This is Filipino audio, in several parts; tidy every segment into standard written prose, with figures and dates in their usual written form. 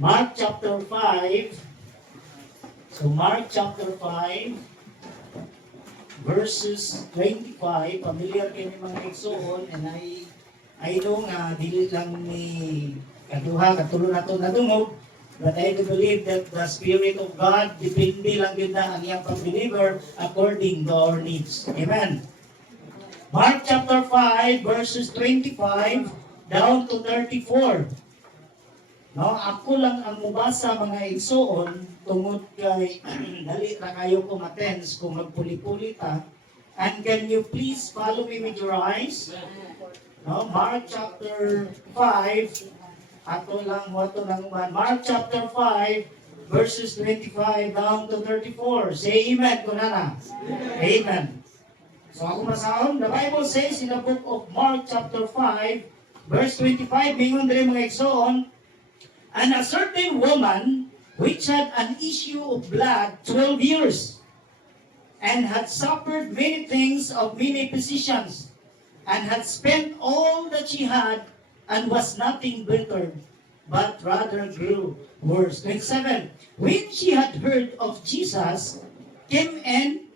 Mark chapter 5. So Mark chapter 5, verses 25. Familiar kayo ni mga igsoon, and I know nga, dili lang ni kaduha, katulo na ito nadungog, but I do believe that the Spirit of God, depende lang yun na ang iyang pag-deliver according to our needs. Amen. Mark chapter 5, verses 25 down to 34. No, ako lang ang mubasa mga igsoon tungod kay dali ra kayo ko matens kung magpuli-puli ta. And can you please follow me with your eyes? No, Mark chapter 5. Ato lang wato lang man. Mark chapter 5 verses 25 down to 34. Say amen kunana. Amen. So ako masahon, the Bible says in the book of Mark chapter 5 verse 25, mingon diri mga igsoon, and a certain woman which had an issue of blood 12 years, and had suffered many things of many physicians, and had spent all that she had, and was nothing bettered, but rather grew worse. 27. When she had heard of Jesus, came in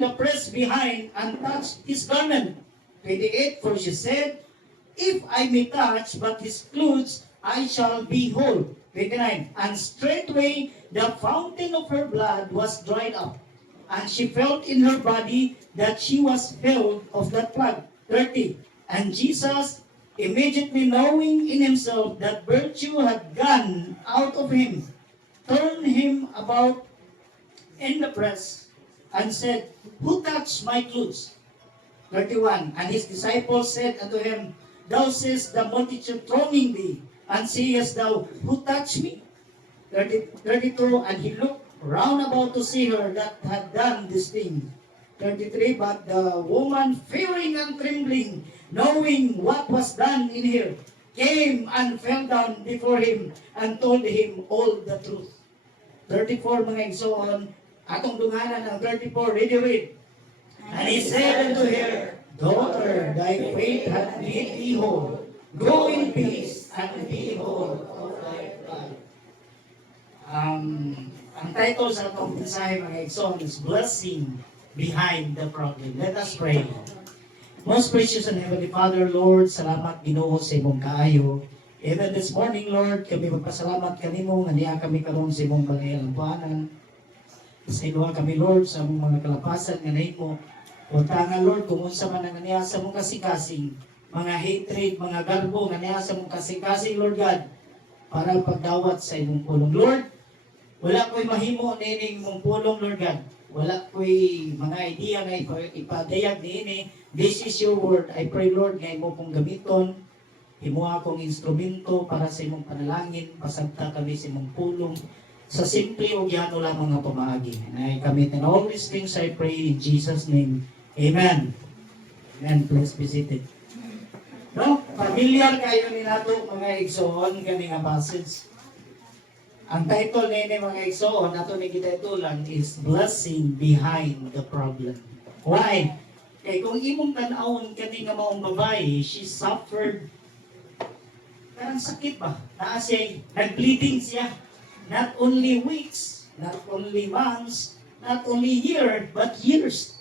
the press behind, and touched his garment. 28. For she said, if I may touch but his clothes, I shall be whole. 29. And straightway the fountain of her blood was dried up, and she felt in her body that she was filled of that plague. 30. And Jesus, immediately knowing in himself that virtue had gone out of him, turned him about in the press, and said, who touched my clothes? 31. And his disciples said unto him, thou seest the multitude thronging thee, and seest thou who touched me? 32. And he looked round about to see her that had done this thing. 33. But the woman, fearing and trembling, knowing what was done in her, came and fell down before him, and told him all the truth. 34 mga igsoon, atong dunganan ng 34, read. And he said unto her, daughter, thy faith hath made thee whole. Go in peace and be whole of thy blood. Ang title sa itong mensahe mga igsoon is Blessing Behind the Problem. Let us pray. Most precious and heavenly Father, Lord, salamat Ginoo sa imong kaayo. Even this morning, Lord, kami magpasalamat kanimo nga niya kami karon sa imong balay-albanan. Sa inuha kami, Lord, sa among mga kalapasan nga nahimo. O tanga, Lord, kung unsa man ang niya sa mong kasing-kasing, mga hatred, mga garbo, nga niya sa mong kasing-kasing, Lord God, para pagdawat sa imong pulong. Lord, wala ko'y mahimo nining mong pulong, Lord God. Wala ko'y mga idea nga ipadayag niini. This is your word. I pray, Lord, nga imo kong gamiton. Imo akong instrumento para sa imong panalangin. Pasagta kami sa imong pulong. Sa simple o gyano lamang nga pamaagi. And I commit in all these things I pray in Jesus' name. Amen. Amen. Please be seated. No? Familiar kayo ni nato mga igsoon kani nga passage. Ang title nini mga igsoon nato ni gititulan is Blessing Behind the Problem. Why? Kay kung imong tan-awon kani nga maong babae, she suffered karang sakit ba? Naa siya, nag-bleeding siya. Not only weeks, not only months, not only year, but years.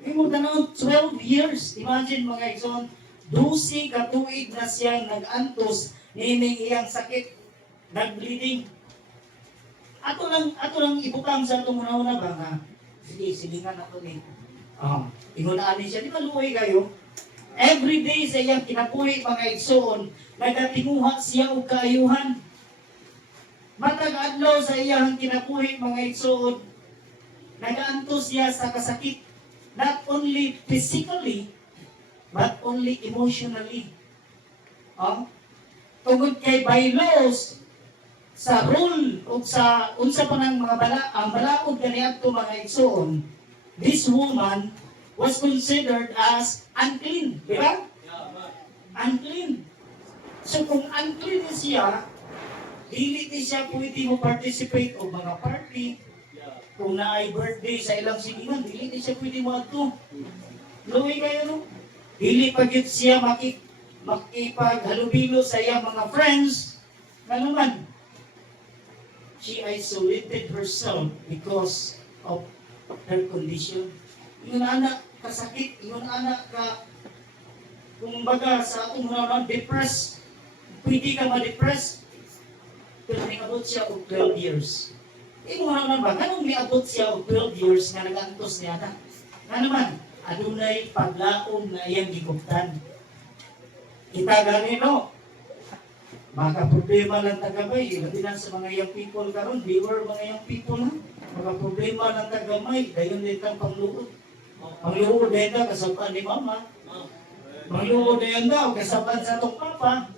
Imong tan-awon 12 years. Imagine mga igsoon, 12 katuig na siya nag-antos nining iyang sakit, nag-bleeding. Ato lang ibutang sa itong una-una ba nga, sige, silingan nato ni. Ingunaan siya, di ba luoy kayo? Every day sa iyang kinabuhi mga igsoon, nagatinguha siya og kaayuhan. Matag adlaw sa iyang kinabuhi mga igsoon, nagaantos siya sa kasakit. Not only physically, but only emotionally. Tungod kay by laws, sa rule o sa unsa pa ng mga ang balaod kaniadto mga igsoon, this woman was considered as unclean, di ba? Unclean. So kung unclean siya, dili siya pwede mo participate o mga party. Kung naay birthday sa ilang silingan, dili siya pwede mo adto. Luwi kayo no? Dili pa gyud siya makipaghalubilo sa iyang mga friends. Ano man? isolated herself because of her condition. Yun anak kasakit, yun anak ka, kumbaga sa atong mga depressed, pwede ka ma-depress, pero niabot siya og 12 years. Imo naman ba, ganun niabot siya og 12 years nga nagantos niya na. Nga naman, adunay paglaom na iyang giguptan. Kita gani no, maka problema lang tagamay, labi na sa mga young people karon, beware mga young people ha. Mga problema lang tagamay, dayon din kang pangluod. Pangluod din ka kasaban ni mama. Pangluod din daw kasaban sa tong papa.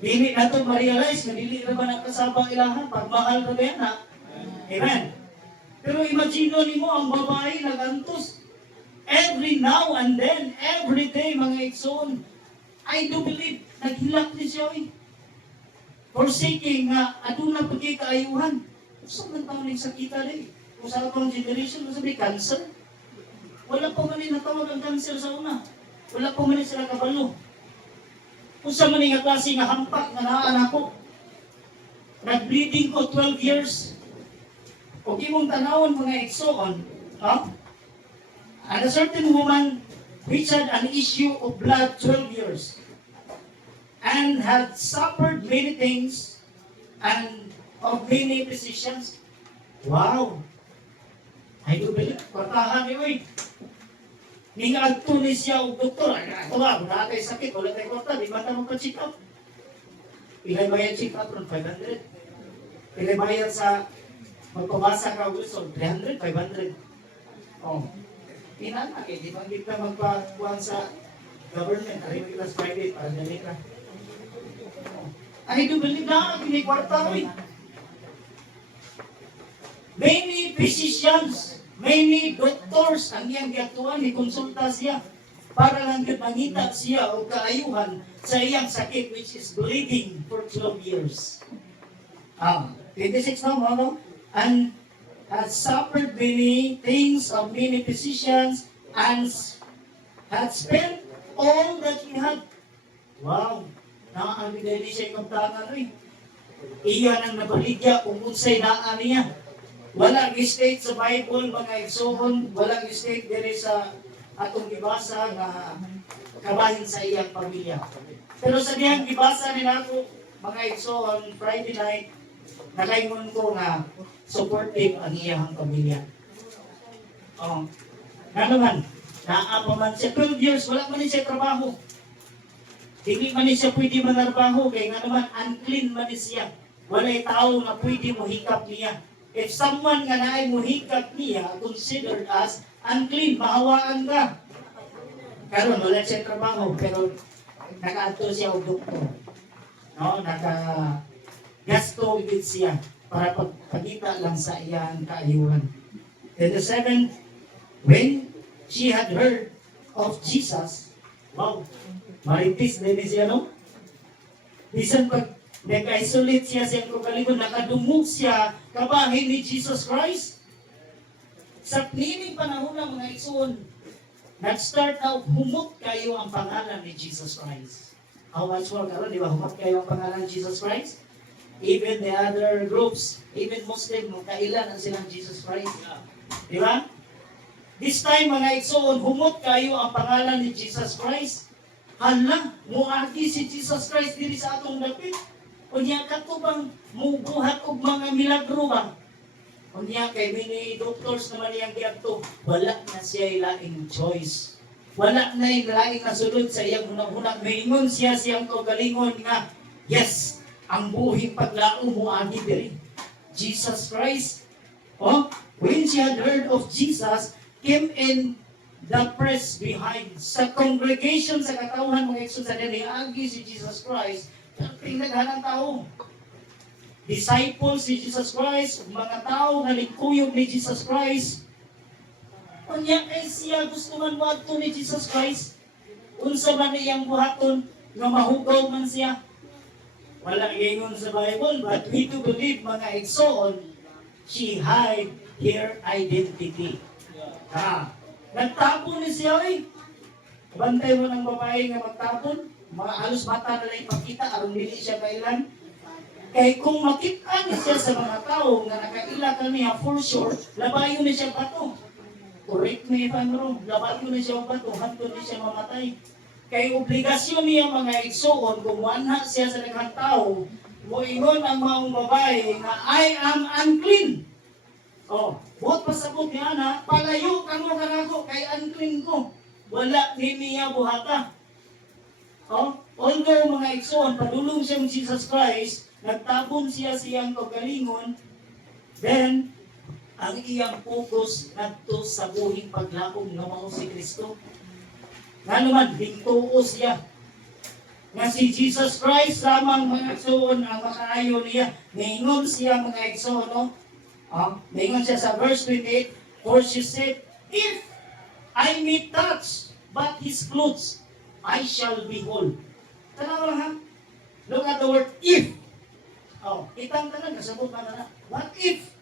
Dili nato ma-realize nga dili ra ba na kasabang ilahan pagmahal ra ba na. Amen. Pero imagine nimo ang babae nagantos every now and then, every day mga igsoon. I do believe naghilak ni siya forsaking nga aduna pagkay kaayuhan. Sa man taon ning sakita din. Kung sa atong generation masabi cancer. Wala pa man ni natawag ang cancer sa una. Wala pa man ni sila kabalo. Kung sa man nga klase nga hampak nga naan ako. Nag-bleeding ko 12 years. O imong tanawon mga igsoon, and a certain woman which had an issue of blood 12 years and had suffered many things and of many physicians. Wow! I do believe, kwartahan niyo eh. Ning adto ni siya og doktor, ato ba, wala kay sakit, wala kay kwarta, di ba ta magpa-check up? Ilay bayad check up ron 500. Ilay bayad sa magpabasa ka Wilson, 300, 500. Oh. Pinana kay di ba kita magpakuan sa government, ari kita sa private para dali ka. I do believe na kini kwarta oi. Many physicians, many doctors ang iyang giatuan ni konsulta siya para lang gyud mangita siya og kaayuhan sa iyang sakit which is bleeding for 12 years. 26 na mo, and had suffered many things of many physicians and had spent all that he had. Wow! Nakakabigay ni siya yung tangan rin. Iyan ang nabaligya kung unsay naan niya. Walang state sa Bible, mga igsoon, walang state diri sa atong gibasa na kabahin sa iyang pamilya. Pero sa diyang gibasa ni nato, mga igsoon, Friday night, nakaingon ko na supportive ang iyang pamilya. Nga naman, naapa man siya 12 years, wala man siya trabaho. Hindi man siya pwede manarbaho, kaya nga naman unclean man siya. Wala'y tao na pwede mohikap niya. If someone nga naay mohikap niya, considered as unclean, mahawaan ka. Karon wala siya trabaho, pero nakaadto siya og doktor. No, gasto gid siya para pagpakita lang sa iyang kaayuhan. Then the seventh, when she had heard of Jesus, wow, maritis na siya, no? Bisan pag nag-isolate siya sa iyang kagalingon, nakadungog siya kabahin ni Jesus Christ. Sa nining panahon ng mga igsoon, nag-start out, humot kayo ang pangalan ni Jesus Christ. How much more karon, di ba? Humot kayo ang pangalan ni Jesus Christ? Even the other groups, even Muslim, kailan ang silang Jesus Christ. Di ba? This time, mga igsoon, humot kayo ang pangalan ni Jesus Christ. Hala, muagi si Jesus Christ diri sa atong dapit. Unya kato bang mubuhat og mga milagro ba? Unya kay mini doctors naman iyang giadto, wala na siya ilaing choice. Wala na ilaing nasulod sa iyang hunang-hunang. Maingon siya siyang kagalingon nga, yes, ang buhing paglaom mo agi diri. Jesus Christ. When she had heard of Jesus, came in the press behind. Sa congregation, sa katauhan mga igsoon sa dili agi si Jesus Christ, pinaghanang tao. Disciples ni Jesus Christ, mga tao nga likuyog ni Jesus Christ. Unya kay siya gusto man moadto ni Jesus Christ. Unsa man iyang buhaton nga mahugaw man siya. Wala ingon sa Bible, but we do believe mga igsoon, she hide her identity. Nagtapon ni siya eh. Bantay mo ng babae nga magtapon, mga halos mata na lang ipakita, aron dili siya kailan. Kay kung makita niya siya sa mga tao nga nakaila kaniya for sure, labayo ni siya bato. Correct me if I'm wrong. Labayo ni siya bato, hantod ni siya mamatay. Kay obligasyon niya mga igsoon, kung wanha siya sa daghang tao, moingon ang maong babae nga I am unclean. Oh, buot pasabot niya na, palayo ka mo kanako kay unclean ko. Wala ni niya buhata. Oh, although mga igsoon, padulong siya ng Jesus Christ, nagtabon siya siyang kagalingon, then, ang iyang focus nagto sa buhing paglakong ng mga si Kristo. Nga naman, hintuo siya. Nga si Jesus Christ lamang mga igsoon ang makaayo niya. Ngayon siya mga igsoon, no? Ngayon siya sa verse 28, for she said, if I may touch but his clothes, I shall be whole. Tanaw lang ha? Look at the word if. Itang tanan, kasabot na na. What if?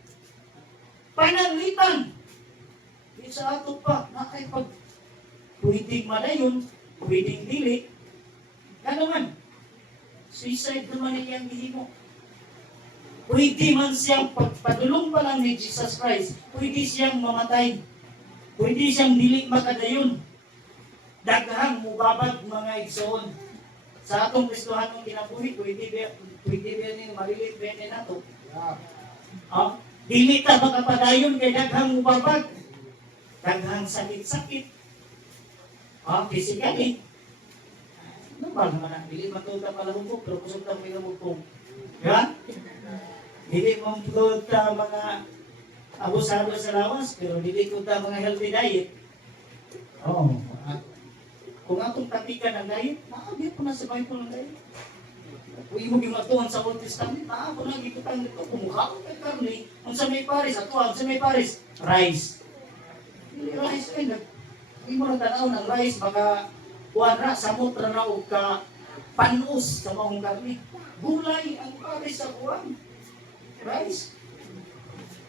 Pananglitan. Di sa ato pa, nakay pag pwedeng madayon, pwedeng dili. Nga naman, suicide naman niyang gihimo. Pwede man siyang pagpadulong pa lang ni Jesus Christ, pwede siyang mamatay. Pwede siyang dili makadayon. Daghang mubabag mga igsoon. Sa atong Kristohanong kinabuhi, pwede ba ni malilit ba ni nato? Dili ka makapadayon kay daghang mubabag. Daghang sakit-sakit. Physically. Normal naman na. Dili matulog ka palahubog, pero kusog kang pinamugpong. Diba? Dili mong tulog ka mga abusado sa lawas, pero dili ko ta mga healthy diet. Kung atong tapikan ng diet, nakabit po na sa Bible ng diet. Kung imo gimatuhan sa Old Testament, ako lang gikutan nito, kumukha ko kay karne, kung sa may paris, ang sa may paris, rice. Hindi rice ay hindi mo lang tanaw ng rice, baka kuwara, samot na na o ka panus sa mga karne. Gulay ang paris sa kuwan. Rice.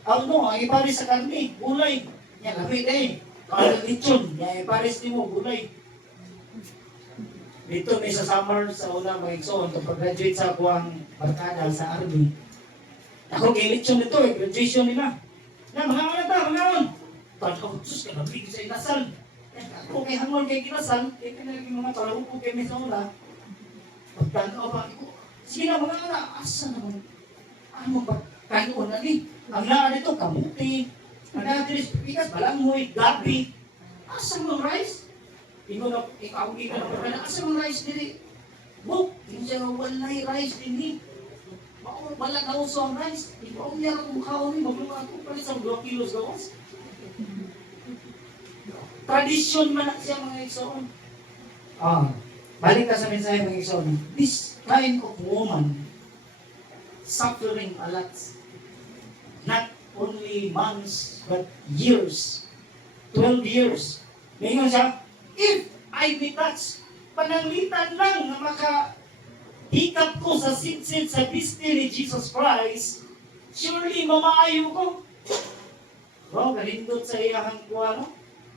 Ang iparis sa karne, gulay. Yan, kapit Para lechon, yan, iparis ni mo, gulay. Dito may sa summer sa una mga igsoon, kapag graduate sa kuwang barkada sa army. Ako kay lechon nito graduation nila. Na, mga on. Tanaw, sus, kanabig sa inasal. Ako kay hangon kay kinasal, pinaging mga palarupo kay may sa una. Pagtanaw pa ako, sige na mga anak, asa naman? Ano ba? Kanon na ni. Ang laan nito, kamuti. Ang nagtiris, pikas, balangoy, gabi. Asa mo rice? Ikaw kita na pagkana. Asa mo rice dili? Buk, hindi siya walay rice din. Wala na uso ang rice. Ikaw niya kung mukhaw ni, maglunga ako pa rin sa 2 kilos gawas. Tradisyon man siya mga igsoon. Balik ka sa mensahe mga igsoon. This kind of woman suffering a lot. Not only months, but years. 12 years. Ngayon siya, if I be touched, pananglitan lang na makahikap ko sa sitsit sa piste ni Jesus Christ, surely mamaayo ko. Kalindot sa iyahang kuwano.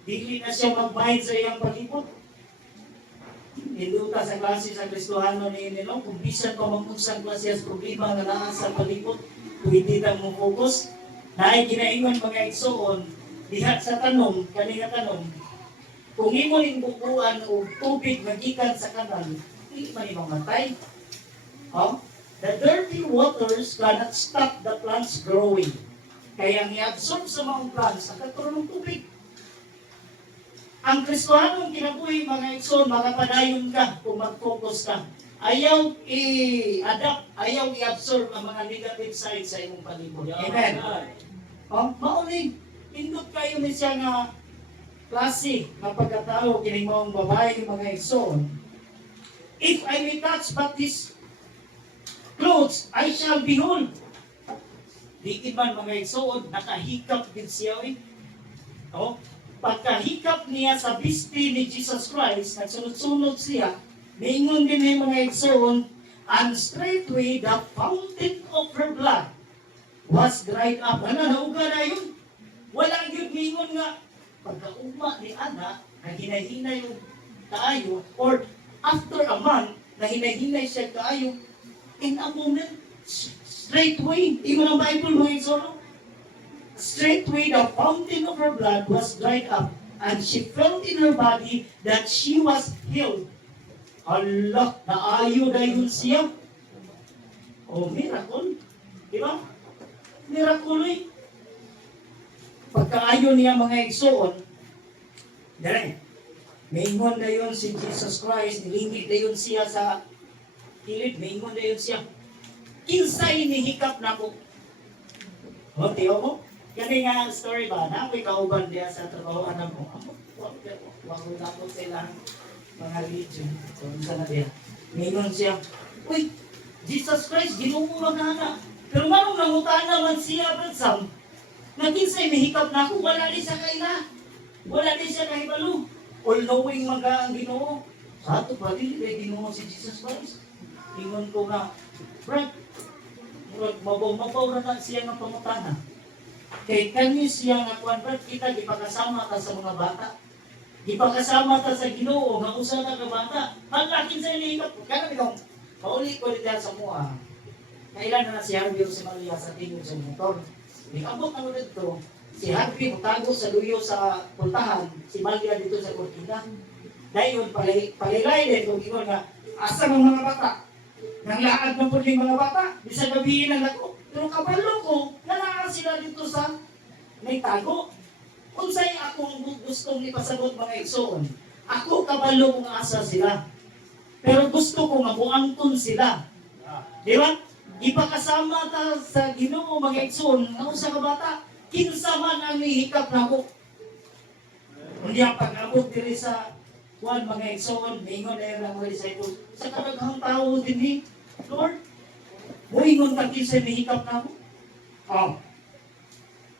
Dili na siya magmahid sa iyang palibot. Hinduta sa klase sa Kristohano ni Nino, kung bisan pa mamunsang klase as problema nga naa sa palibot, pwede tang mo focus. Naay ginaingon mga igsoon, diha sa tanong, kanina tanong, kung imo ning bukuan o tubig magikan sa kanal, hindi man mamatay. The dirty waters cannot stop the plants growing. Kaya ang i-absorb sa mga plants, ang katulong ng tubig. Ang Kristohanong kinabuhi mga igsoon, makapadayon ka kung mag-focus ka. Ayaw i-adapt, ayaw i-absorb ang mga negative sides sa imong palibot. Amen. Mauling, indot kayo ni siya nga klase ng pagkatao kining maong babae mga igsoon. If I may touch but his clothes, I shall be whole. Di man mga igsoon, nakahikap din siya. Pagkahikap niya sa bisti ni Jesus Christ, nagsunod-sunod siya, niingon din niya mga igsoon, and straightway the fountain of her blood was dried up. Nauga na yun. Walang yun niingon nga, pagkauma ni Ana, na hinahinay yung kaayo, or after a month, na hinahinay siya kaayo, in a moment, Straightway, ingon ang Bible mga igsoon. Straightway the fountain of her blood was dried up, and she felt in her body that she was healed. Allah, naayo dayon siya. Oh, miracle. Di ba? Miracle eh. Pagkaayo niya mga igsoon, dahil, maingon na yun si Jesus Christ, nilingit na yun siya sa kilid, maingon na yun siya. Kinsay nihikap na ko. O, tiyo mo? Kasi nga story ba, na may kauban diya sa trabaho, anak mo, wag na ko sila mga religion. So, saan na diya? Maingon siya, uy, Jesus Christ, ginumulang na na. Pero manong nangutaan naman siya, Brad Sam, naginsay nihikap na ko, wala din siya kaila. Wala din siya kahibalo. All-knowing mga ang Ginoo. Sa ato pa din, kay Ginoo si Jesus Christ. Ingon ko nga, Brad, mabaw-mabaw na siya ng pangutana. Kay kani siya nga kuan, Brad, kita gipakasama ta sa mga bata. Gipakasama ta sa Ginoo, nga usa na ka bata. Paglakin sa ilihikap, kaya ikaw, maulit ko rin sa mua. Kailan na si Harvey si Malia sa tingin sa motor. Abot na ulit to, si Harvey mutago sa luyo sa puntahan, si Malia dito sa Cortina. Dahil palilay din kung ingon nga, asa ng mga bata? Nang laad ng puling mga bata, di sa gabihin ng lako. Pero kabalo ko, nanaan sila dito sa may tago. Kung sa'yo akong gustong ipasagot mga igsoon, ako kabalo kung asa sila. Pero gusto ko mabuangton sila. Di ba? Ipakasama ta sa Ginoo mga igsoon, ako sa kabata, kinsa man ang nihikap na ko. Hindi ang pag-abot diri sa kuan mga igsoon, mingon na yung mga disciples, sa kadaghang tao din ni, Lord, muingon ka kinsa nihikap na ko. Oh.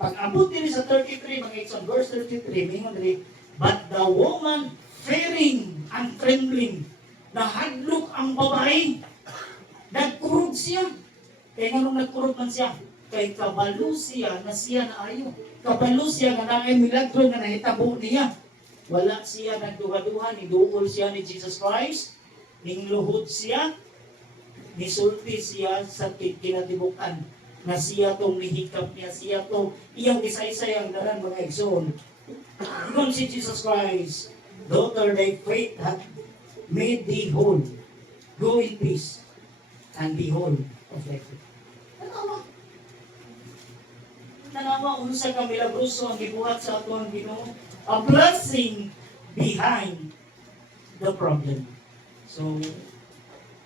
Pag-abot diri sa 33 mga igsoon, verse 33, mingon diri, but the woman fearing and trembling, nahadlok ang babae, nagkurog siya. Kaya nga nung nagkurog man siya, kay kabalo siya na siya na ayo. Kabalo siya nga na ay milagro nga nahitabo niya. Wala siya nagduha-duha, niduol siya ni Jesus Christ, ningluhod siya, nisulti siya sa kinatibukan na siya tong nihikap niya, siya tong iyang isaysay ang daran mga igsoon. Ingon si Jesus Christ, daughter, thy faith hath made thee whole. Go in peace and be whole of thy faith. Nanawa, unsa ka milagroso ang gibuhat sa ato ang Ginoo. A blessing behind the problem. So,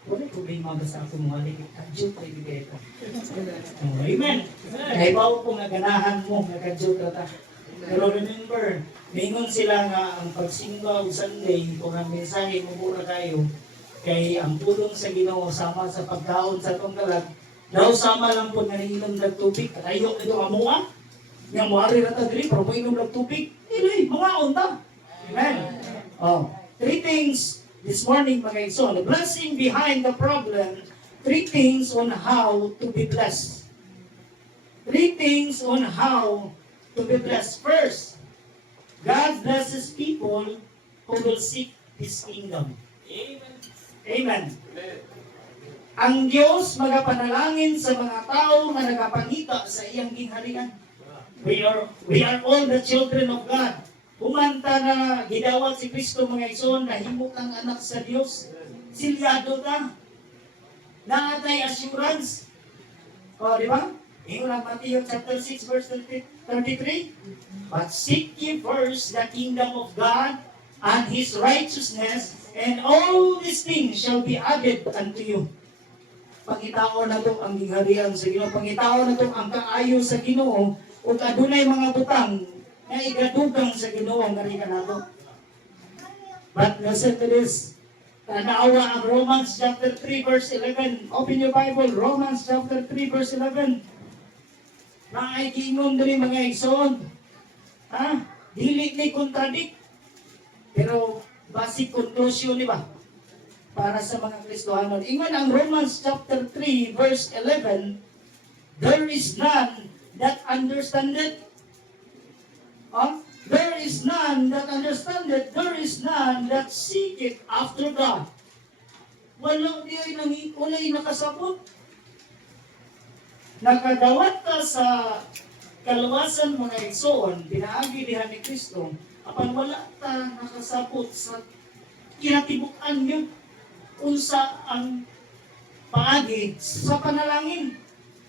wala problema ba sa ako mga ligit? Kadyo tayo bigay ka. Amen. Kaya ba ko nga ganahan mo, nga kadyo ka ta. Pero remember, mingon sila nga ang pagsimba o Sunday, kung ang mensahe mo mura kayo, kay ang tulong sa Ginoo sama sa pagkaon sa itong kalag, daw sama lang po nga inom ng tubig. Ayaw ito amuha. Nga muari na tagri, pero mo inom ng tubig. Ilay, mga unta. Amen. Oh, 3 things this morning mga igsoon. The blessing behind the problem. 3 things on how to be blessed. 3 things on how to be blessed. First, God blesses people who will seek His kingdom. Amen. Amen. Ang Diyos magapanalangin sa mga tao na nagapangita sa iyang gingharian. We are all the children of God. Humanta na gidawat si Kristo mga igsoon na himok ang anak sa Diyos. Silyado ta. Naatay assurance. O, di ba? Ingon ang Matthew chapter 6 verse 33. But seek ye first the kingdom of God and His righteousness, and all these things shall be added unto you. Pangitao na ito ang gingharian sa Ginoo. Pangitao na ito ang kaayo sa Ginoo o kadunay mga butang na igadugang sa Ginoo ang narikan nato. But listen to this. Tanaawa ang Romans chapter 3 verse 11. Open your Bible, Romans chapter 3 verse 11. Na ay giingon diri mga igsoon. Dili ni contradict. Pero basic conclusion ni ba? Para sa mga Kristohanon. Ingon ang Romans chapter 3 verse 11, there is none that understandeth. There is none that understandeth, there is none that seeketh after God. Wala'y nakasabot. Nakadawat ta sa kaluwasan mga igsoon, pinaagi diha ni Kristo, apan wala ta nakasabot sa kinatibuk-an yun unsa ang paagi sa panalangin.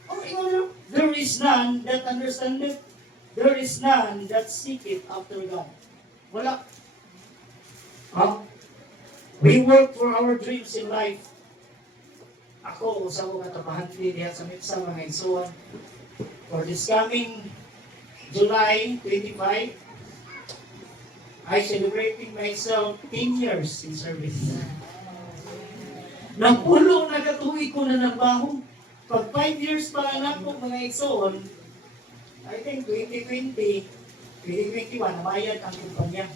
Oh, there is none that understandeth, there is none that seeketh after God. Wala. We work for our dreams in life. Ako, sa ko katapahanti diha sa mitsa mga igsoon, for this coming July 25, I celebrating myself 10 years in service. Napulo na katuig ko na nagbaho. Pag 5 years pa lang ako mga igsoon, I think 2020, 2021, nabayad ang kumpanya.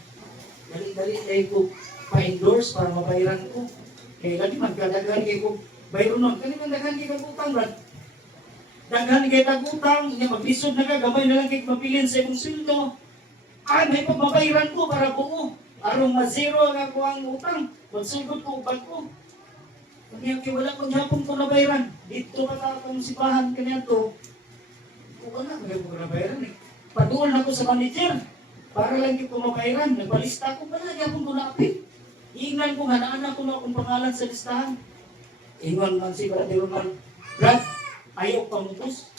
Dali-dali tayo ko pa-endorse para mabayaran ko. Kaya lagi magkadaghan kayo ko, bayro nun. Kaya magdaghan kayo kagutang, Brad. Daghan kayo kagutang, maglisod na ka, gamay na lang kayo mapilin sa ibang sweldo. Ay, may pagbabayaran ko para buo. Arong ma-zero ang ako ang utang. Magsugod ko ubad ko. Kaya wala kong hapon ko nabayaran. Dito pa akong sipahan kanya to. Wala ko nabayaran eh. Paduol na ko sa manager. Para lang ko mabayaran. Nagpalista ko, wala hapon ko naapit. Iingnan ko, hanaan ko na akong pangalan sa listahan. Ingon man si Brad Roman, Brad, ayaw pamubos.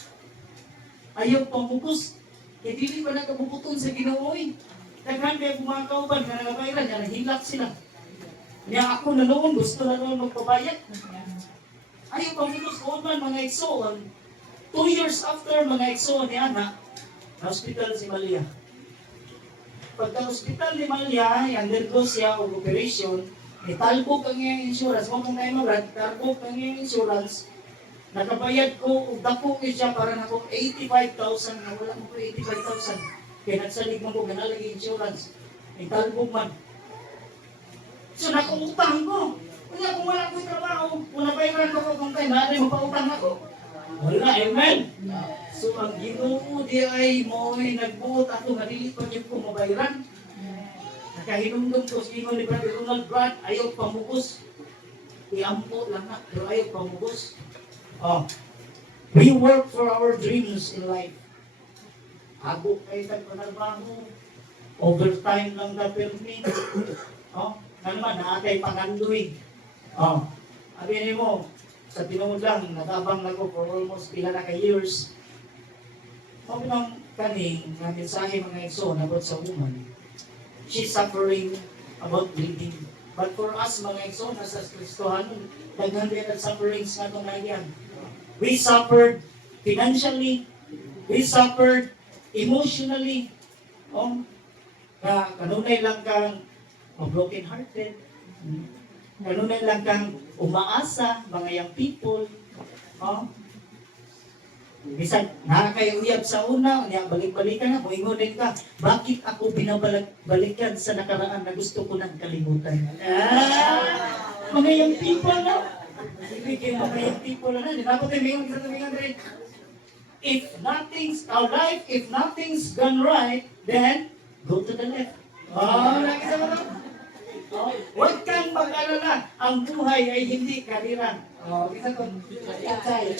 Ayaw pamubos. Kaya dili pa nagkabubuton sa Ginoo. Daghan kaya kung mga kauban na nagabayaran, na nahilak sila. Kaya ako na noon, gusto na noon magpabayad. Ayaw pamubos ko man mga igsoon. 2 years after mga igsoon ni Ana, na-hospital si Malia. Pagka-hospital ni Malia, undergo siya o operation, italbog ang iyong insurance. Kung kung kayo magad, talbog ang iyong insurance, nakabayad ko, dako ko siya para na ko 85,000, na wala mo ko 85,000. Kaya nagsalig mo ko, ganalagi insurance. Italbog man. So nakutang ko. Kaya kung wala ko trabaho, kung nabayaran ko kung kayo, naari mapautang ako. Wala, amen? So ang Ginoo di ay mo'y nagbuot ako, nadili pa niyo ko mabayaran. Nakahinumdum ko sa ingon ni Brother Ronald, Brad, ayaw pamugos. Iampo lang na, pero ayaw pamugos. We work for our dreams in life. Abo kayo tagpanarbaho, overtime lang na permit. Naman, naatay pangandoy. Sabi mo, sa tinungod lang, natabang ako for almost pila na ka-years. Sabi ng kaning, na mensahe mga igsoon about sa woman, she's suffering about bleeding. But for us mga igsoon, nasa Kristohanon, daghan din ang sufferings na itong nagyan. We suffered financially, we suffered emotionally. Kanunay lang kang broken hearted. Kanunay lang kang umaasa, mga young people. Bisan, nakakayuyab sa una, balik-balikan na, muingonin ka, bakit ako binabalikan sa nakaraan na gusto ko nang kalimutan? Mga young people na. Ibigay mga young people na. Dapat ay mayroon sa tabingan rin. If nothing's gone right, then go to the left. Nakita mo ba? Huwag kang mag-alala, ang buhay ay hindi kaliran. Kita ko, itay.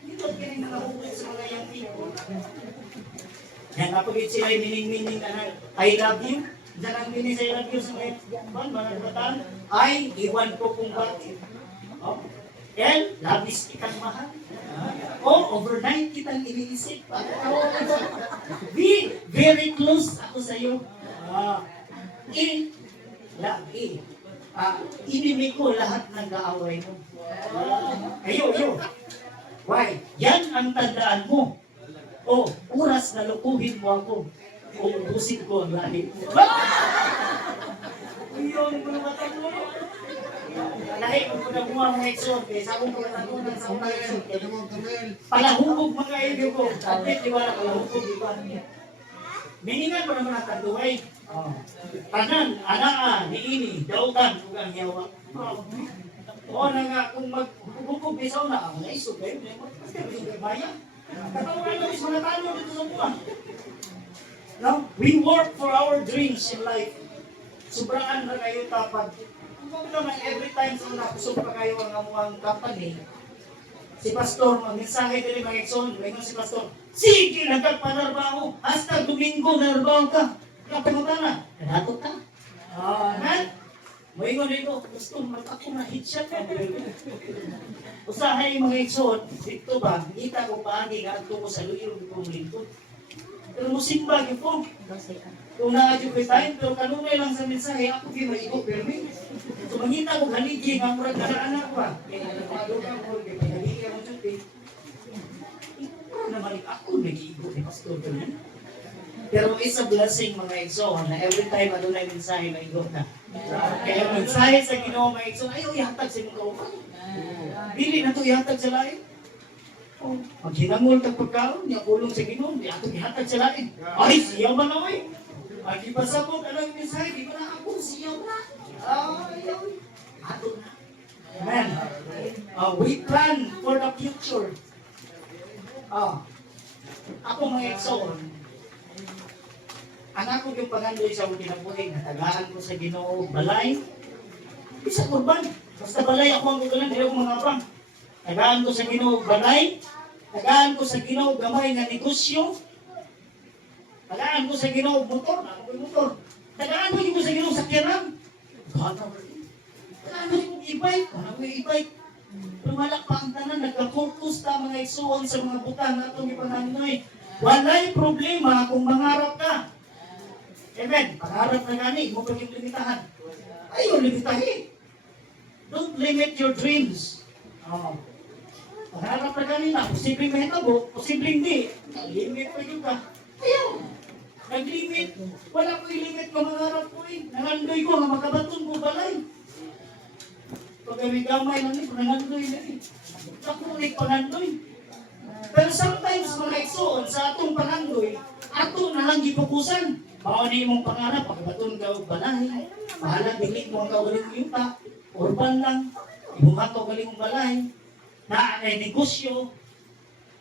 Dito kaya nakahulit sa mga young people. Yan, kapag sila ay mining-mining na I love you, dyan ang mining sa I love you sa mga kabataan, ay iwan ko kung bakit. Labis kitang mahal. Overnight kitang iniisip. Be very close ako sa iyo. Inimig ko lahat ng kaaway mo. Ayo. Why? Yan ang tandaan mo. Oras na lukuhin mo ako. Ubusin ko ang lahi mo. Yun, mga mata mo. Lahi mo na buha mga eksyon. Kaya sa akong pagkatunan sa mga eksyon. Palahubog mga ibig ko. At di wala palahubog, di ba? Miningan mo naman ang kanduhay. Tanan, anaa, niini, dautan, huwag yawa. Na nga, kung magbubog isaw na, ang naisog kayo, basta yung bayan. Katawag na is mga talo dito sa buwan. We work for our dreams in life. Sobraan na kayo tapad. Kung naman every time sa nakusog pa kayo ang amuang company, Si pastor, mensahe dili mga igsoon, mingon si pastor, sige, nagkapanarbaho, hasta Domingo narbaho ka. Kapangutana, nadatot ka. Man, moingon dito, gusto, ako na hitshot ka. Usahay mga igsoon, dito ba, kita ko paagi nga ato ko sa luyong kong lingkod. Pero musimba yun po. Kung na-adyo ko tayo, pero kanunay lang sa mensahe, ako ginaigo, pero so mangita ko haligi, nga murag anak ko ba? Kaya nagpado ka mo, kaya haligi mo dyan, ito naman ako nag-iigo ni Pastor Tunan. Pero it's a blessing mga igsoon na every time ano na yung mensahe, maigo ka. Kaya mensahe sa Ginoo mga igsoon, ayaw ihatag sa inyong kaupan. Dili na ito ihatag sa lain. Maghinangol kag pagkaon, niya kulong sa Ginoo, di ato ihatag sa lain. Ay, siya ba na oy? Ay, di ba sabot, ano yung mensahe, di ba na ako, siya ba? Ayaw. Ato na. Amen. We plan for the future. Ako mga igsoon, ang ako yung pangandoy sa akong kinabuhi, natagaan ko sa Ginoo, balay, isa kurban. Basta balay ako ang gugulan, hindi ako mga abang. Tagaan ko sa Ginoo, balay, tagaan ko sa Ginoo, gamay na negosyo, tagaan ko sa Ginoo, motor, ako yung motor. Tagaan ko sa Ginoo, sakyanan. Tagaan ko yung e-bike, ako yung e-bike. Lumalak pa ang tanan, nagka-focus ta mga igsoon sa mga butang na itong ipananoy. Walay problema kung mangarap ka. Amen. Pangarap na gani, mo paging limitahan. Ayaw limitahin. Don't limit your dreams. Pangarap na gani na, posibleng mahitabo, posibleng di. Limit pa yun ka. Ayaw. Nag-limit. Wala ko i-limit ko mangarap ko eh. Nangandoy ko, nga makabatong ko balay. Pag kami gamay lang eh, nangandoy na eh. Nakulik pangandoy. Pero sometimes mga igsoon sa atong pangandoy, ato na lang gipukusan. Mao ni imong pangarap, pagbaton ka og balay, bahala dili mo ang kauling yuta, urban lang, ibuhat ka galing mong balay, na ay negosyo,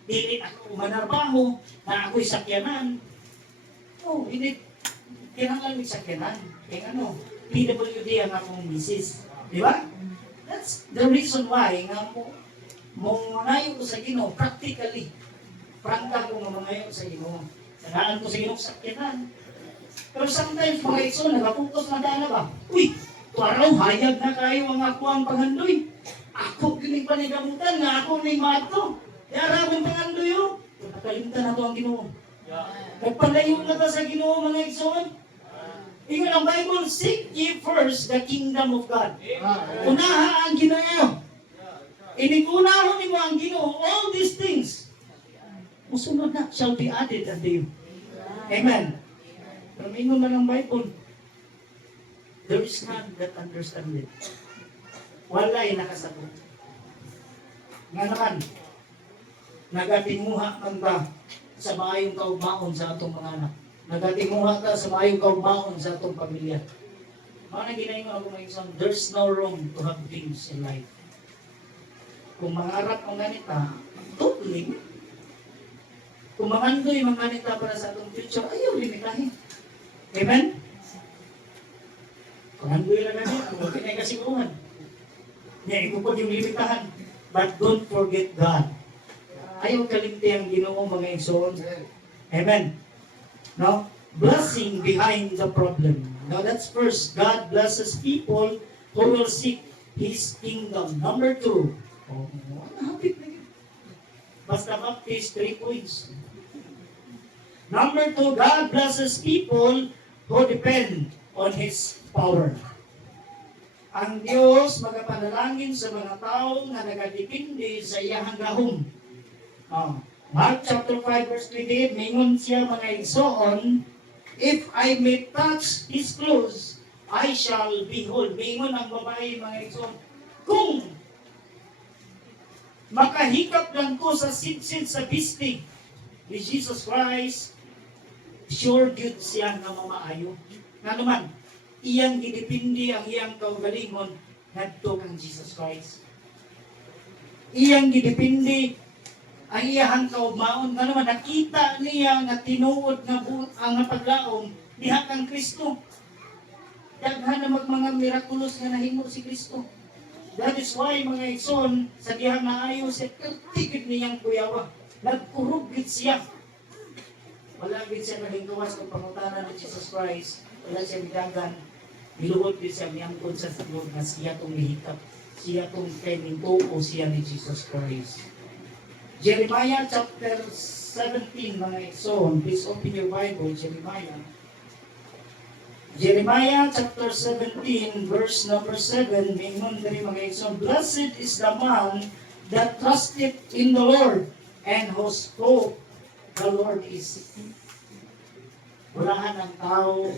dili ako manarbaho, na ako'y sakyanan. Hindi, kailangan may sakyanan. Kaya ano, PWD ang akong misis. Di ba? That's the reason why nga mong mangayo ko sa Ginoo, practically. Prangka ko nga mangayo ko sa Ginoo. Sanaan ko sa Ginoo sakyanan. Pero sometimes mga igsoon, nagaputos na dana ba? Uy, tuwaraw, hayag na kayo ang ako ang pangandoy. Ako kining panigamutan nga ako ni mato. Yara akong pangandoy yun. Nakalimutan na ito ang Ginoo. Nagpalayo na ta sa Ginoo mga igsoon. Ingon ang Bible, seek ye first the kingdom of God. Unaha ang Ginoo. Iningunahon ni mo ang Ginoo, all these things. Musunod na, shall be added unto you. Amen. Pero mingon man ang Bible, there is none that understand it. Wala'y nakasagot. Nga naman, nagatinguha man ta sa maayong kaugmaon sa atong mga anak. Nagatinguha ta sa maayong kaugmaon sa atong pamilya. Mga naginayin mo ako ng isang, there's no wrong to have dreams in life. Kung mangarap ang ganita, totally. Kung mangandoy mga ganita para sa atong future, ayaw limitahin. Amen? Pangandoy lang ganyan, kung pinay kasiguhan. Yan, ikupod yung limitahan. But don't forget God. Ayaw kalimti ang Ginoo mga igsoon. Amen? No? Blessing behind the problem. Now that's first, God blesses people who will seek His kingdom. Number 2, hapit na yun. Basta Baptist, 3 points. Number 2, God blesses people who depend on His power. Ang Diyos magapanalangin sa mga tao na nagadepende sa iyang gahom. Mark chapter 5 verse 28, mingon siya mga igsoon, if I may touch His clothes, I shall be whole. Mingon ang babae mga igsoon, kung makahikap lang ko sa sidsid sa bistig ni Jesus Christ, sure good siya na mamaayo. Nga naman, iyang gidipindi ang iyang kaugalingon ngadto kang Jesus Christ. Iyang gidipindi ang iyang kaugmaon. Nga naman, nakita niya nga tinuod nga ang paglaom diha kang Kristo. Daghan na mga mirakulos nga nahimo si Kristo. That is why mga igsoon, sa dihang naayo siya, tigid niyang kuyawa. Nagkurugit siya. Wala gid siya naging tuwas kung pangutanan ni Jesus Christ. Wala siya bidagan. Niluhod gid siya miyangkod sa sulod na siya tong nihitap. Siya tong keninto o siya ni Jesus Christ. Jeremiah chapter 17 mga igsoon. Please open your Bible, Jeremiah. Jeremiah chapter 17 verse number 7, mingon diri mga igsoon, blessed is the man that trusteth in the Lord and whose hope the Lord is. Walahan ang tao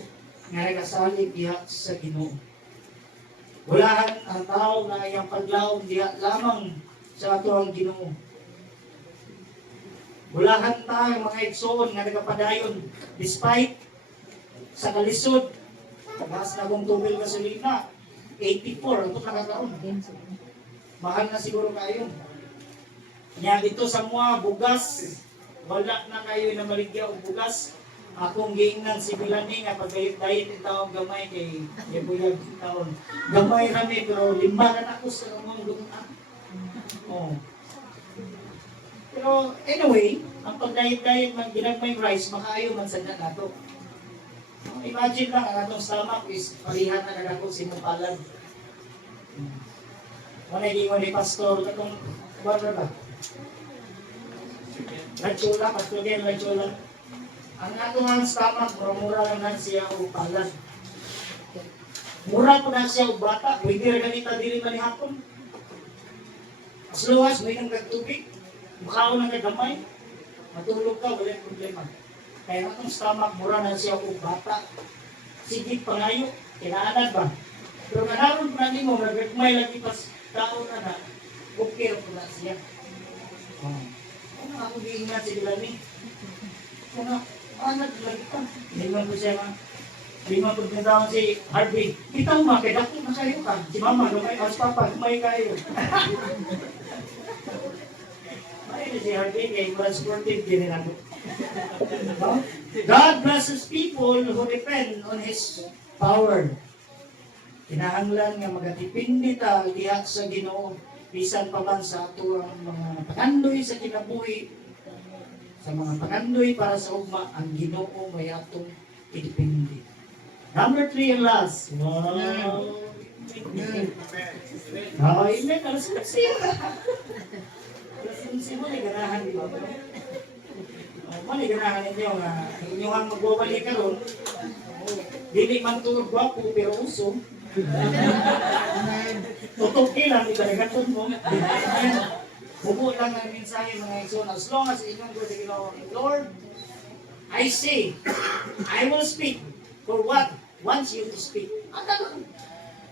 nga nagasalig diha sa Ginoo. Walahan ang tao nga iyang paglaom diha lamang sa ato ang Ginoo. Walahan tayo mga igsoon nga nagapadayon despite sa kalisod. Tagas na kong tubil gasolina, 84, ito nakakaroon. Mahal na siguro kayo. Kaya dito sa mga bugas, wala na kayo na maligya o bugas. Akong giingnan si Milani nga pag-diet-diet yung taong gamay kay Buyag taon. Gamay rami pero limbaran ako sa mga lupa. Oh. Pero anyway, ang pag-diet-diet man ginagmay rice, makaayo man sa nato. Imagine lang, ang atong stomach is palihan na nagako sinumpalan. Wala hindi mo ni pastor, katong wala ba? Lachula, pastor yan, lachula. Ang atong ang stomach, mura-mura lang siya o palan. Mura po na siya o bata, pwede rin ganita dili man ni hapon. As low as, may nang kagtubig, mukhaon ng kagamay, matulog ka, wala problema. Kaya atong stomach, mura na siya o bata. Sigit pangayo, kinaanan ba? Pero kanaron po na mo, nagagmay lagi pas taon na okay po na siya. Ano ako giingat si Dilani? Ano, anak lagi pa. Hindi man po siya hindi man po tinatawag si Harvey. Kita mo kaya dako na kayo ka. Si mama, gamay, as papa, gamay kayo. Ay, si Harvey, kaya mas sportive din ako. God blesses people who depend on His power. Kinahanglan nga magatipindi ta diha sa Ginoo bisan pa man sa ato ang mga pakandoy sa kinabuhi. Sa mga pakandoy para sa ugma, ang Ginoo may atong idipindi. Number 3 and last. Wow. Amen. Amen. Alas siya. Alas mo ni ganahan di ba? Mali ganahan ninyo nga inyong magbabalik karon. Dili man to gwapo pero uso. Tutok ilang ibaligatod mo. Bubo lang ang mensahe mga igsoon. As long as inyong Lord, I say, I will speak for what wants you to speak.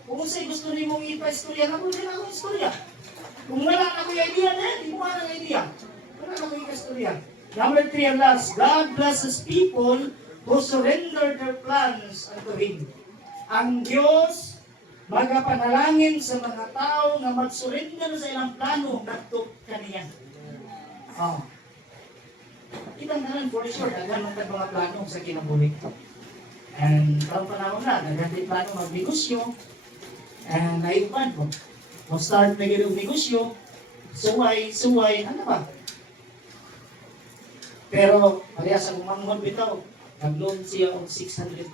Kung sa'yo gusto niyo mong ipa-istorya, nakuha din ako istorya. Kung wala na ko yung idea na, di mo na idea. Wala na ko yung istorya. Number 3 and last, God blesses people who surrender their plans unto Him. Ang Diyos magapanalangin sa mga tao na mag-surrender sa ilang plano nagto kaniya. Kita na for sure, naghanong ka mga plano sa kinabuhi. And karang panahon na, naghanong plano mag-negosyo. And naiupan ko. Mag-start na gano'ng negosyo. Suway, ano ba? Pero, parehas ang umanghon bitaw. Nag-loan siya og 600,000.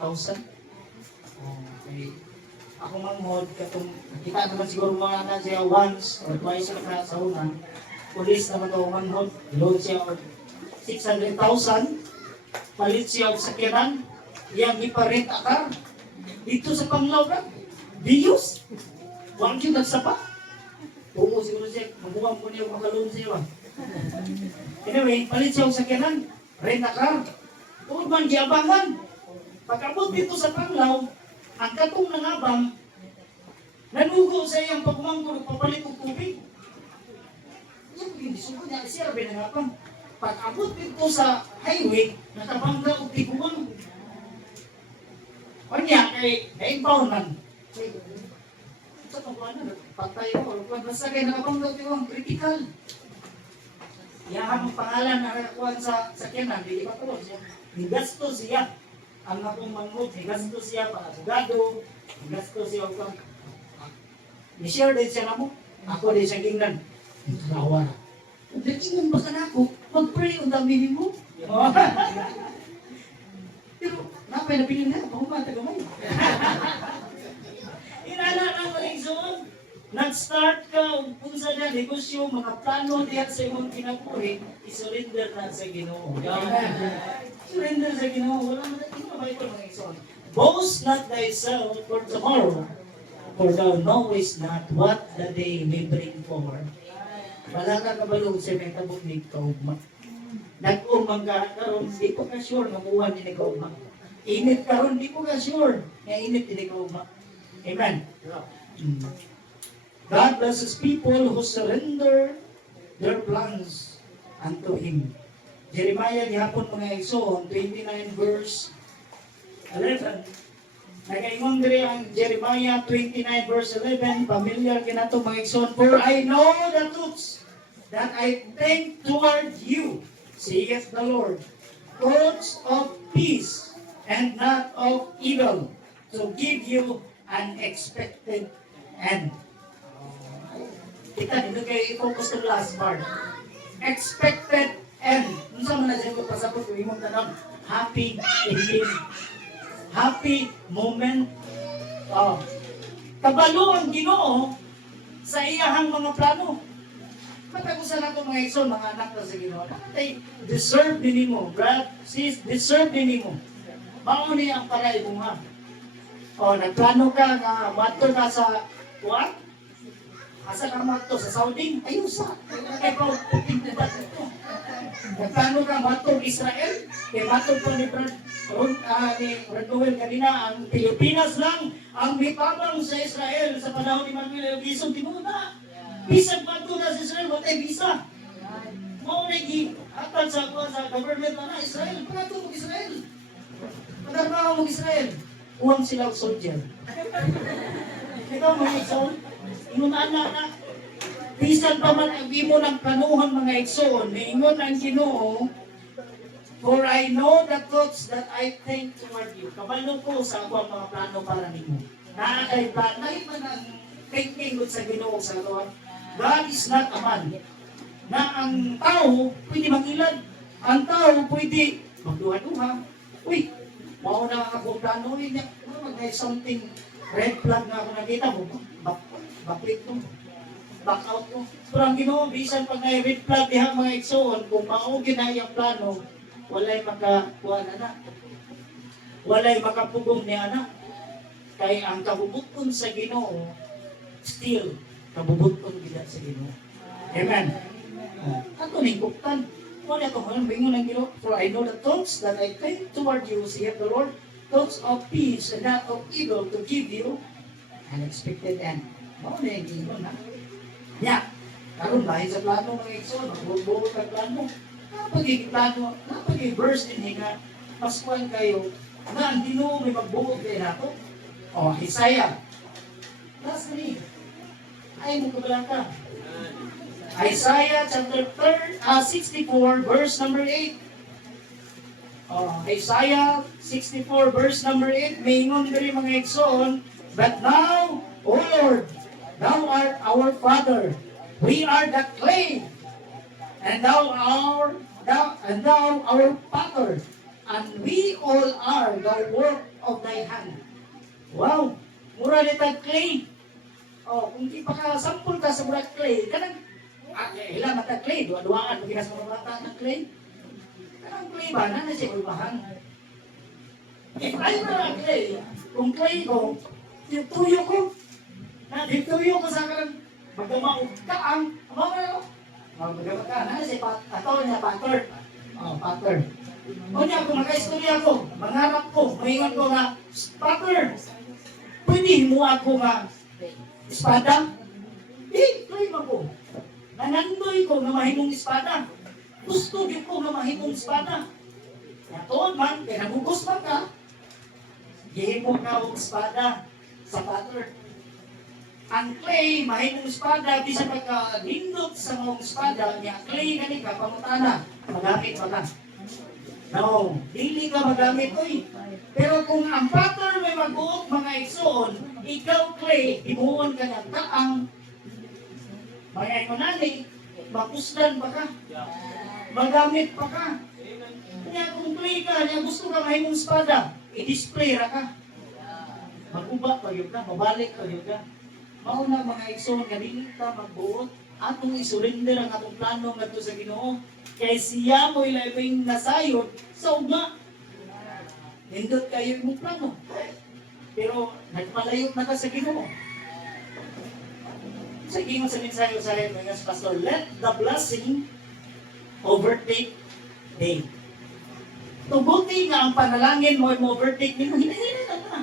Okay. Ako manghod, kita naman siguro mga na siya once or twice na sa una. Pulis naman ito manghod. Loan siya og 600,000. Palit siya og sakyanan. Iyang iparent akar. Dito sa Panglao ka. Biyos. Huwag yun nagsapa. Oo, siguro siya. Mabuwang po niya makaloan siya. Anyway, palit siya og sakyanan. Rent akar. Tuod man giabangan. Pagkabot dito sa Panglao, ang katong nangabang, nanugo sa iyang pagmangko, papalit ng tubig. Hindi suko niya, siya rin nangabang. Pag-abot dito sa highway, nakabangga o tiguan. Kanya, kay naibaw man. Sa pagkuhan na, patay ko. Basta kayo nakabangga o tiguan, critical. Yahan ang pangalan na nakakuhan sa sakyanan, hindi pa tuloy siya. Nigasto siya. Ang akong manghod, nigasto siya para abogado, nigasto siya upang Ni-share din siya na mo. Ako din siya kingdan. Nawa na. Nag-ingon ba ka na ako? Mag-pray ang dami mo. Pero, napay na pilin na. Pahumata gamay. Inala na mo rin zoon. Nag-start ka, kung sa na negosyo, mga plano diyan sa imong kinabuhi, isurrender na sa Ginoo. Surrender sa Ginoo. Wala man ito na Bible mga ison. Boast not thyself for tomorrow, for thou knowest not what the day may bring forward. Wala ka kabalog sa may tabog ni kaugma. Nag-umang ka karon, di ko ka sure makuha ni kaugma. Init karon, di ko ka sure na init ni kaugma. Amen. God blesses people who surrender their plans unto Him. Jeremiah gihapon mga igsoon 29 verse 11. Nagaingon diri ang Jeremiah 29 verse 11, familiar kinato mga igsoon, for I know the thoughts that I think toward you, saith the Lord, thoughts of peace and not of evil, to give you an expected end. Kita dito kayo i-focus ng last part. Expected end. Kung saan man na siya ko pasapot ko imong tanong, happy ending. Happy moment. Kabalo ang Ginoo sa iyahang mga plano. Matagusan ako mga igsoon, mga anak na sa Ginoo. Nakatay, deserve din mo. Brad, sis, deserve din mo. Mauni ang paray mo ha. Nagplano ka nga, mato ka sa, what? Asa ka mato sa Saudi? Ayun sa. Kaya pa, pindabat ito. Nagplano ka mato Israel? Kaya mato po ni Brad Noel kanina, ang Pilipinas lang ang may pabang sa Israel sa panahon ni Manuel Gisong Timuna. Bisag mato na sa Israel, watay visa. Mao na atad sa government na Israel. Pagkato mo Israel. Pagkato mo Israel. Uwang sila soldier. Ikaw mga igsoon, ingon na, bisan pa man ang imo ng planuhan mga igsoon, ingon ang Ginoo, for I know the thoughts that I think toward you. Kabalo ko sa akong mga plano para nimo. Naakay pa, nahin man ang thinking sa Ginoo sa Lord. God is not a man. Na ang tao pwede mag-ilan. Ang tao pwede magduha-duha. Uy, mao na akong plano. May something red flag na ako nakita mo. Backlit ko. Back out ko. Pero ang Ginoo, bisan pag may red flag diha mga igsoon, kung mao ginayang plano, walay makakuha na. Walay makapugong ni anak. Kay ang kabubuton sa Ginoo, still, kabubuton gila sa Ginoo. Amen. Ato ning kuptan. Wala ko man bingon ang Ginoo, for I know the thoughts that I think toward you, saith the Lord, thoughts of peace and not of evil, to give you an expected end. Mao na yung Ginoo na. Ya, karon dahil sa plano mga igsoon, magbubuot ang plano. Plano, verse din nga, paskuan kayo, na ang Ginoo may magbuot kayo nato. Isaiah. Last ni. Ay mo kabalaka. Isaiah chapter 64 verse number 8. Isaiah 64 verse number 8, maingon diri mga igsoon, but now, O Lord, thou art our Father, we are the clay, and thou our Father, and we all are the work of thy hand. Wow, mura nitag clay. Kung di pa ka sampol ka sa murag clay, kanang ilan matag clay, duwa-duwaan pag sa mga bata ng clay. Ang clay ba? Na siya ulbahan. Ay na clay. Kung clay ko, tuyo ko. Tuyo ko sa kalang magamaog ka ang mga magamaog ka. Na siya ato niya pattern. Pattern. O niya, kung maka-istorya ko, mangarap ko, mahingan ko nga, pattern. Pwede mo ako nga espada? Clay mo ko. Nanandoy ko na mahimong espada. Gusto din ko na mahimong espada. Yatoon man, kaya nagugos man ka, gihimong ka og espada sa pattern. Ang clay, mahimong espada, di sa pagka-lindot sa mga espada, niya clay gani ka, pamutana, magamit pa ka. No, dili ka magamit oy. Pero kung ang pattern may mag-uot mga igsoon, ikaw clay, imuon ka ng taang, mga imanani, mapuslan pa ka, magamit pa ka. Kaya kung clay ka, kaya gusto ka mahimong espada, i-display ra ka. Mag-uba pa yun ka, mabalik pa yun ka. Mauna mga igsoon, nga dili ka magbuot, atong isurrender ang atong plano ngadto sa Ginoo. Kay siya mo ilabing nasayod sa ugma. Nindot kayo yung plano. Pero nagpalayot na ka sa Ginoo. Sa gingon sa mensahe sa mga pastor, let the blessing overtake day. Tuguti nga ang panalangin mo overtake nimo, hinay-hinay lang na.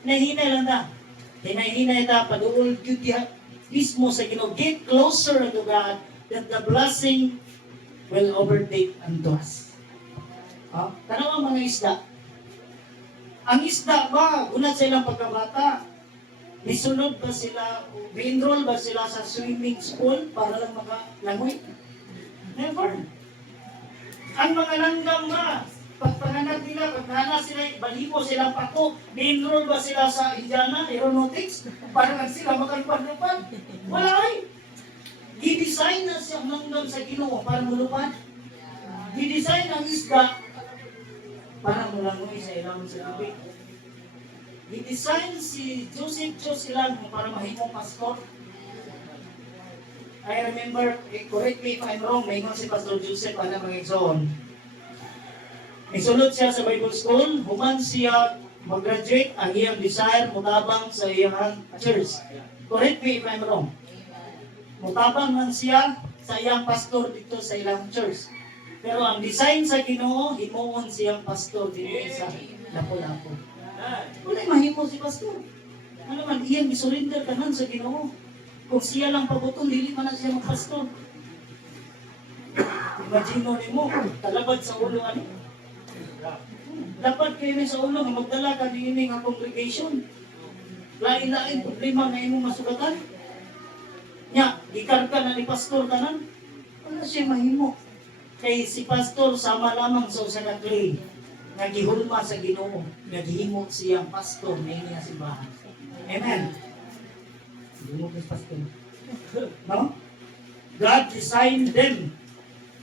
Hinay-hinay lang na. Hinay-hinay ta, paduol yun mismo sa Ginoo. Get closer to God that the blessing will overtake unto us. Tanaw ang mga isda. Ang isda ba, unat sa ilang pagkabata, nisunod ba sila, re-enroll ba sila sa swimming school para lang makalangoy? Never. Ang mga langgam ba, pagpanganak nila, pagpanganak sila, balibo silang pako, re-enroll ba sila sa Indiana Aeronautics para lang sila makalupad-lupad? Wala ay. I-design na siyang langgam sa Ginoo para mulupad. I-design ang isda para mulangoy sa ilalim sa tubig. I-design si Joseph silang para mahimong pastor. I remember, correct me if I'm wrong, mayroon si Pastor Joseph para mga igsoon. Isulod siya sa Bible School, human siya mag-graduate, ang iyang desire, mutabang sa iyang church. Correct me if I'm wrong. Mutabang man siya sa iyang pastor dito sa ilang church. Pero ang design sa Ginoo, himuon siyang pastor dito sa Lapu-Lapu. Wala mahimo si pastor. Ano man, iyang isurrender kanan sa Ginoo. Kung siya lang pabuton, dili man na siya magpastor. Imagine mo, talabad sa ulo ano? Dapat kayo sa ulo nga magdala ka din nga congregation. Lain-lain problema na imong masugatan. Nya, ikarga na ni pastor tanan. Wala siya mahimo. Kay si pastor sama lamang sa usa ka clay. Nagihulma sa Ginoo, naghihimo siyang pastor na niya simbahan. Amen. Ginoo kay pastor. No? God designed them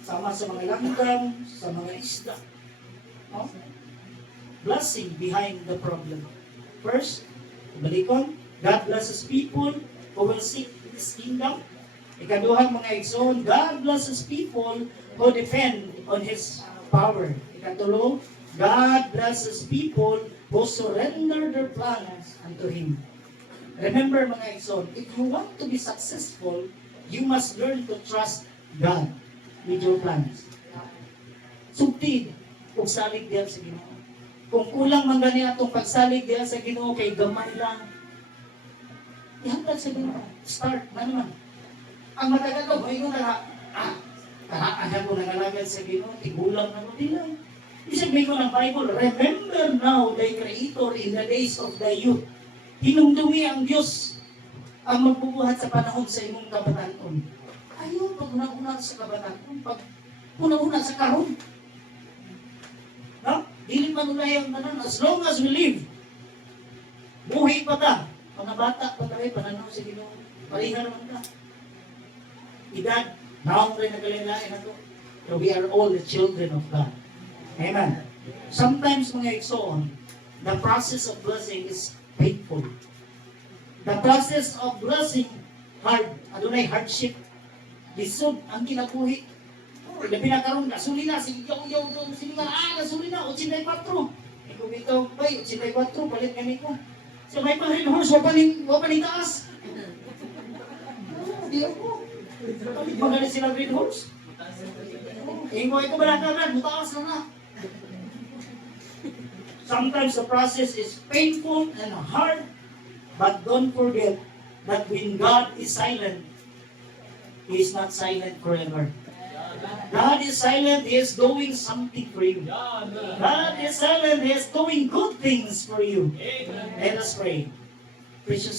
sama sa mga langgam, sa mga isda. No? Blessing behind the problem. First, balikon, God blesses people who will seek His kingdom. Ikaduhang mga igsoon, God blesses people who depend on His power. Ikatulo, God blesses people who surrender their plans unto Him. Remember mga igsoon, if you want to be successful, you must learn to trust God with your plans. Subtid, kung salig diyan sa Ginoo. Kung kulang man gani atong pagsalig diyan sa Ginoo, kay gamay lang. Ihantad sa Ginoo. Start na naman. Ang matagal ko, may ko karaan ko nangalagad sa Ginoo, tigulang na ko nila. Isang may ko ng Bible, remember now thy Creator in the days of thy youth. Hinumdumi ang Diyos ang magbubuhat sa panahon sa imong kabataan. Ayaw, pag una-una sa kabataan, pag una-una sa karon. No? Dili man ulayang tanan, as long as we live, buhay pa ta, mga bata pa tayo, pananaw sa Ginoo, parihan naman ta. Edad, naong rin nagalilain na to. So we are all the children of God. Amen. Sometimes mga igsoon, the process of blessing is painful. The process of blessing, hard. Adunay hardship. Lisod ang kinabuhi. Labi na karon gasolina, sigaw-yaw do sila gasolina 84. Iko bito, bay 84 palit kami ko. So may pa rin horse wa pa ning taas. Di ako. Palit pa rin sila green horse. Imo ito balakaran, mutaas na. Sometimes the process is painful and hard, but don't forget that when God is silent, He is not silent forever. God is silent, He is doing something for you. God is silent, He is doing good things for you. Let us pray. Precious